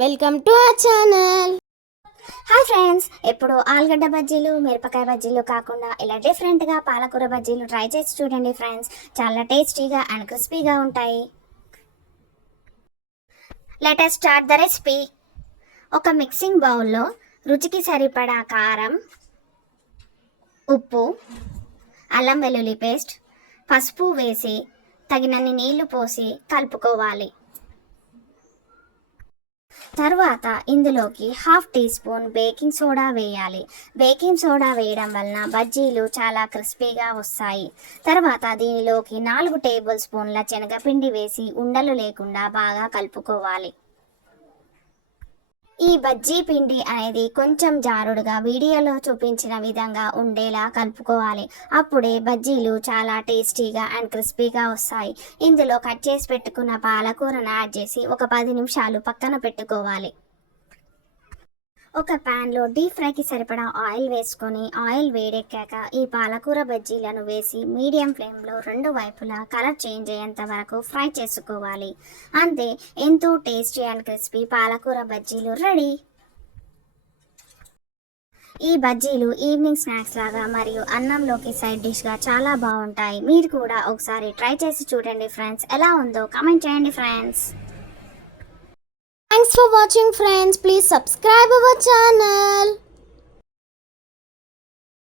Welcome to our channel. Hi friends ఎప్పుడు ఆలుగడ్డ బజ్జీలు మిరపకాయ బజ్జీలు కాకుండా ఇలా డిఫరెంట్గా పాలకూర బజ్జీలు ట్రై చేసి చూడండి ఫ్రెండ్స్ చాలా టేస్టీగా అండ్ క్రిస్పీగా ఉంటాయి. లెటర్ స్టార్ట్ ద రెసిపీ ఒక మిక్సింగ్ బౌల్లో రుచికి సరిపడా కారం ఉప్పు అల్లం వెల్లుల్లి పేస్ట్ పసుపు వేసి తగినన్ని నీళ్ళు పోసి కలుపుకోవాలి. తర్వాత ఇందులోకి half teaspoon baking soda వేయాలి. బేకింగ్ సోడా వేయడం వలన బజ్జీలు చాలా క్రిస్పీగా వస్తాయి. తర్వాత దీనిలోకి నాలుగు టేబుల్ స్పూన్ల శనగపిండి వేసి ఉండలు లేకుండా బాగా కలుపుకోవాలి. ఈ బజ్జీ పిండి అనేది కొంచెం జారుడుగా వీడియోలో చూపించిన విధంగా ఉండేలా కలుపుకోవాలి. అప్పుడే బజ్జీలు చాలా టేస్టీగా అండ్ క్రిస్పీగా వస్తాయి. ఇందులో కట్ చేసి పెట్టుకున్న పాలకూరను యాడ్ చేసి ఒక పది నిమిషాలు పక్కన పెట్టుకోవాలి. ఒక ప్యాన్లో డీప్ ఫ్రైకి సరిపడా ఆయిల్ వేసుకొని ఆయిల్ వేడెక్కాక ఈ పాలకూర బజ్జీలను వేసి మీడియం ఫ్లేమ్లో రెండు వైపులా కలర్ చేంజ్ అయ్యేంత వరకు ఫ్రై చేసుకోవాలి. అంతే ఎంతో టేస్టీ అండ్ క్రిస్పీ పాలకూర బజ్జీలు రెడీ. ఈ బజ్జీలు ఈవినింగ్ స్నాక్స్ లాగా మరియు అన్నంలోకి సైడ్ డిష్గా చాలా బాగుంటాయి. మీరు కూడా ఒకసారి ట్రై చేసి చూడండి ఫ్రెండ్స్. ఎలా ఉందో కామెంట్ చేయండి friends. Thanks for watching friends. Please subscribe our channel.